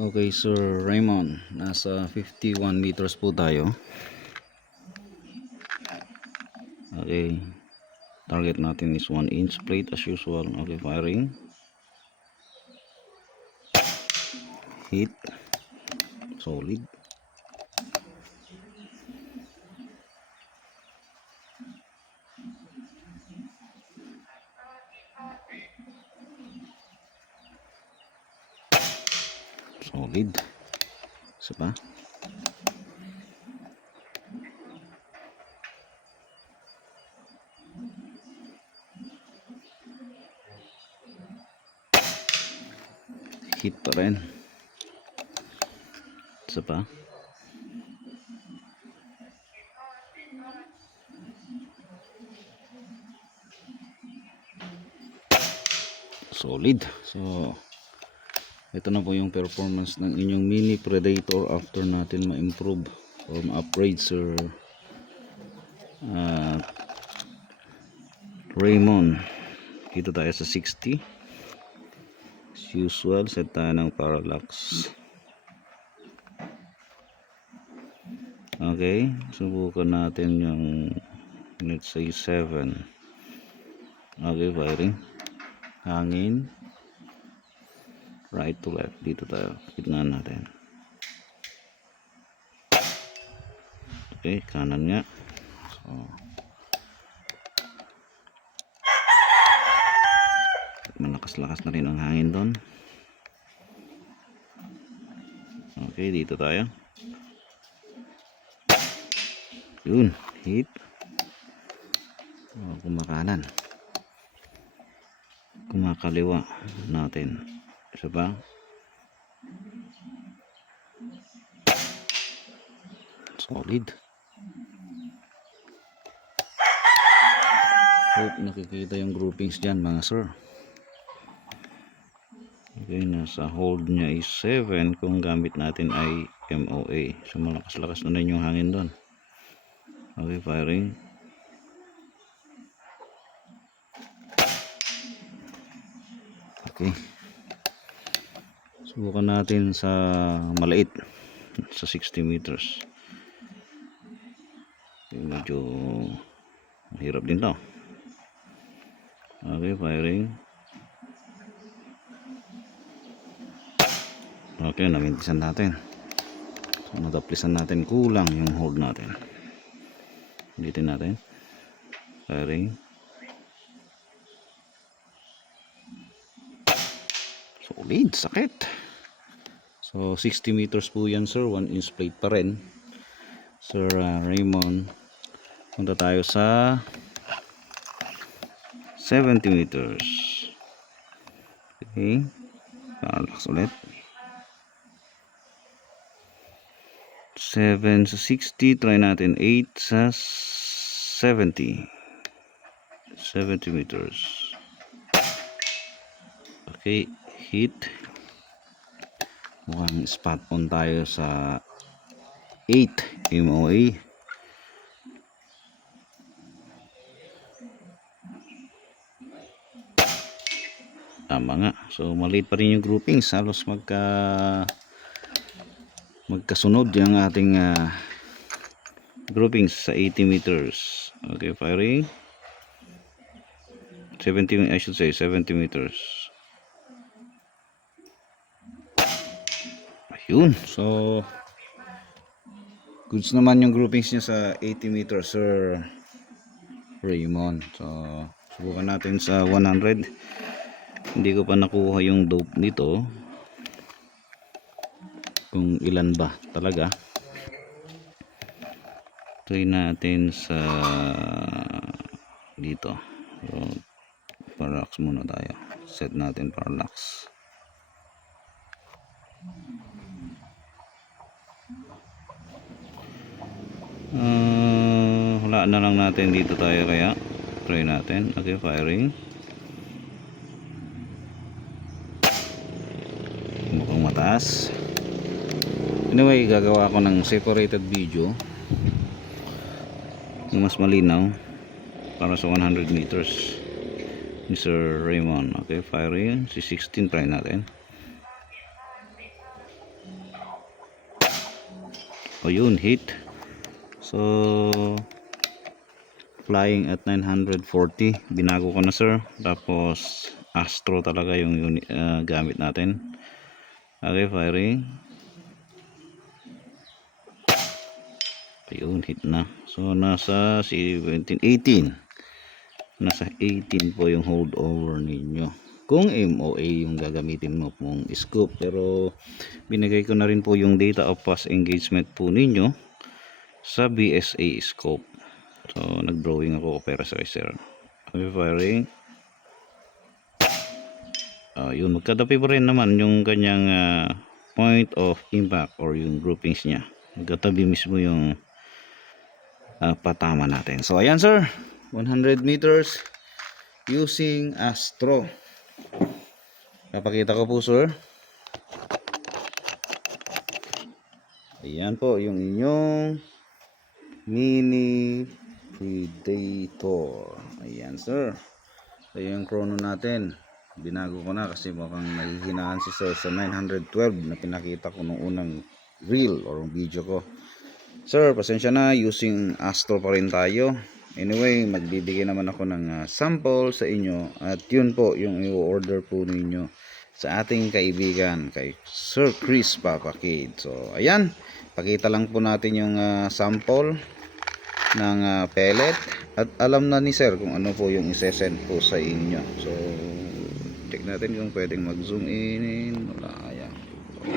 Okay, Sir Raymond, nasa 51 meters po tayo. Okay, target natin is 1 inch plate as usual. Okay, firing. Hit. Solid. Solid. Isa pa. Hit pa rin. Isa pa. Solid. So ito na po yung performance ng inyong mini Predator after natin ma-improve or ma-upgrade Sir Raymond. Dito tayo sa 60. As usual, set tayo ng parallax. Okay, subukan natin yung let's say 7. Okay, firing. Hangin. Right to left. Dito tayo. Kitnaan natin. Okay, kanan nga. So, malakas-lakas na rin ang hangin doon. Okay, dito tayo. Yun, hit. Oh, kumakanan. Kumakaliwa natin. Isa pa. Solid. Hope nakikita yung groupings dyan mga sir. Okay, nasa hold niya is 7 kung gamit natin ay MOA. So malakas-lakas na rin yung hangin doon. Okay, firing. Okay. Subukan natin sa maliit. Sa 60 meters. Okay, medyo mahirap din to. Okay, firing. Okay, namintisan natin. So, nadaplisan natin. Kulang yung hold natin. Ulitin natin. Firing. Solid, sakit. So 60 meters po yan sir. 1 inch plate pa rin. Sir Raymond. Punta tayo sa 70 meters. Okay. Parallax ulit. 7 sa 60. Try natin 8 sa 70. 70 meters. Okay. Hit. Mukhang spot on tayo sa 8 MOA. Tama nga. So maliit pa rin yung groupings. Halos magkasunod yung ating groupings sa 80 meters. Okay, firing. 70, I should say 70 meters. Ayun. So goods naman yung groupings niya sa 80 meters Sir Raymond. So subukan natin sa 100. Hindi ko pa nakuha yung dope nito kung ilan ba talaga. Try natin sa dito. So, parallax muna tayo. Set natin parallax. Wala na lang natin dito tayo kaya try natin. Okay, firing. Mukhang mataas. Anyway, gagawa ko ng separated video yung mas malinaw para sa 100 meters ni Sir Raymond. Okay, firing. Si 16 try natin. O yun, hit. So flying at 940, binago ko na sir. Tapos Astro talaga yung gamit natin. Okay, firing. Ayun, hit na. So nasa 17, 18. Nasa 18 po yung holdover ninyo. Kung MOA yung gagamitin mo pong scope. Pero binigay ko na rin po yung data of past engagement po ninyo sa BSA scope. So nag-drawing ako opera sa sir. Okay, firing. Yun, magkatabi pa rin naman yung kanyang point of impact or yung groupings niya. Magkatabi mismo yung patama natin. So ayan sir, 100 meters using Astro. Papakita ko po sir. Ayan po yung inyong mini Predator. Ayan sir. So yung chrono natin, binago ko na kasi mukhang nahihinaan si sir sa 912 na pinakita ko nung unang reel or video ko. Sir, pasensya na, using Astro pa rin tayo. Anyway, magbibigay naman ako ng sample sa inyo. At yun po yung i-order po ninyo sa ating kaibigan kay Sir Chris Papakid. So, ayan, pakita lang po natin yung sample ng pellet. At alam na ni Sir kung ano po yung isesend po sa inyo. So, check natin kung pwedeng mag-zoom in. Wala, ayan.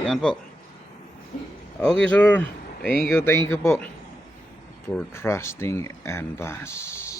Ayan po. Okay, sir. Thank you po for trusting and Bass.